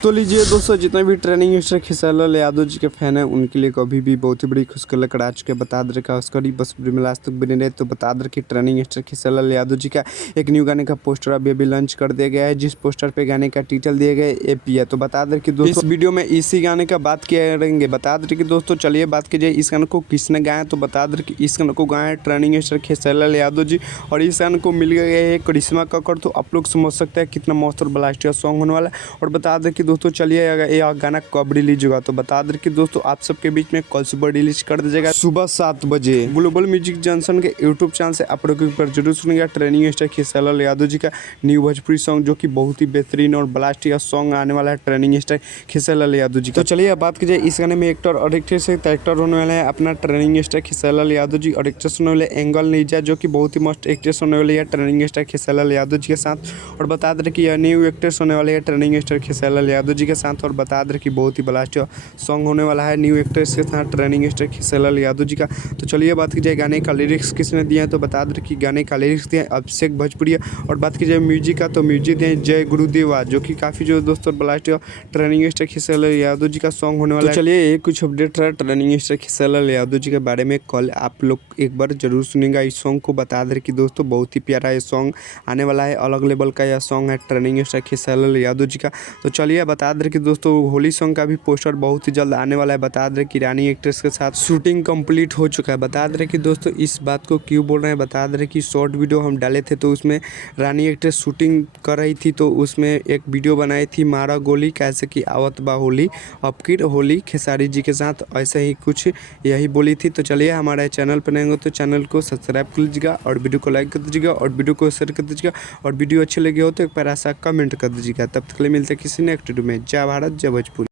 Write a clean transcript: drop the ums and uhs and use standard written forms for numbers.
तो लीजिए दोस्तों, जितने भी ट्रेनिंग मिस्टर खेसारी लाल यादव जी के फैन हैं उनके लिए कभी भी बहुत ही बड़ी खुशखबरी लेकर आ चुके हैं। बता दें का उसकरी बस में लास्ट तक बने रहे। तो बता दें कि ट्रेनिंग मिस्टर खेसारी लाल यादव जी का एक न्यू गाने का पोस्टर अभी लॉन्च कर दिया गया है, जिस पोस्टर पे गाने का टाइटल दिया गया है एपी है। तो बता दें कि दोस्तों इस वीडियो में इसी गाने का बात करेंगे। बता दें कि दोस्तों चलिए बात कीजिए इस गाने को किसने गाया। तो बता दें कि इस गाने को गाया है ट्रेनिंग मिस्टर खेसारी लाल यादव जी, और इस गाने को मिल गया है करिश्मा कक्कड़। तो आप लोग समझ सकते हैं कितना मस्त और ब्लास्टिक सॉन्ग होने वाला है। और बता दें कि दोस्तों चलिए यह गाना कब रिलीज होगा। तो बता दें कि दोस्तों आप सबके बीच में कल सुबह रिलीज कर दीजिएगा सुबह 7 बजे ग्लोबल म्यूजिक जंक्शन के यूट्यूब चैनल से। आप लोग एक बार जरूर सुनिएगा ट्रेनिंग स्टार खेसारी लाल यादव जी का न्यू भोजपुरी सॉन्ग, जो कि बहुत ही बेहतरीन और ब्लास्टिक सॉन्ग आने वाला है ट्रेनिंग स्टार खेसारी लाल यादव जी का। तो चलिए बात कीजिए इस गाने में एक्टर और एक्ट्रेस से एक्टर होने वाले हैं अपना ट्रेनिंग स्टार खेसारी लाल यादव जी, और एक्ट्रेस होने वाले एंगल नीजा, जो कि बहुत ही मस्त एक्ट्रेस होने वाली है ट्रेनिंग स्टार खेसारी लाल यादव जी के साथ। और बता दें कि यह न्यू एक्ट्रेस होने वाली है ट्रेनिंग स्टार खेसारी लाल यादव जी के साथ। और बता दें कि बहुत ही ब्लास्ट सॉन्ग होने वाला है न्यू एक्ट्रेस के साथ ट्रेनिंग स्टार खेसारी लाल यादव जी का। तो चलिए बात की जाए गाने का लिरिक्स किसने दिया है। तो बता दें कि गाने का लिरिक्स दिया अभिषेक भोजपुरिया। और बात की जाए म्यूजिक का, तो म्यूजिक दिए जय गुरुदेवा, जो कि काफ़ी जो दोस्तों blast training star Khesari Lal Yadav ji का सॉन्ग होने वाला है। तो चलिए ये कुछ अपडेट रहा ट्रेनिंग स्टार खेसारी लाल यादव जी के बारे में। कल आप लोग एक बार जरूर सुनेंगे इस सॉन्ग को। बता दें कि दोस्तों बहुत ही प्यारा ये सॉन्ग आने वाला है, अलग लेवल का यह सॉन्ग है ट्रेनिंग स्टार खेसारी लाल यादव जी का। तो चलिए बता दें कि दोस्तों होली सॉन्ग का भी पोस्टर बहुत ही जल्द आने वाला है। बता दें कि रानी एक्ट्रेस के साथ शूटिंग कंप्लीट हो चुका है। बता दें कि दोस्तों इस बात को क्यों बोल रहे हैं, बता दें कि शॉर्ट वीडियो हम डाले थे तो उसमें रानी एक्ट्रेस शूटिंग कर रही थी, तो उसमें एक वीडियो बनाई थी मारा गोली कैसे कि आवत बा होली अबकिर होली खेसारी जी के साथ, ऐसे ही कुछ यही बोली थी। तो चलिए हमारे चैनल पर नहीं हो तो चैनल को सब्सक्राइब कर लीजिएगा और वीडियो को लाइक कर दीजिएगा और वीडियो को शेयर कर दीजिएगा, और वीडियो अच्छी लगी हो तो एक प्यारा सा कमेंट कर दीजिएगा। तब तक के लिए मिलते किसी नेक्स्ट वीडियो में। जय भारत जय भोजपुरी।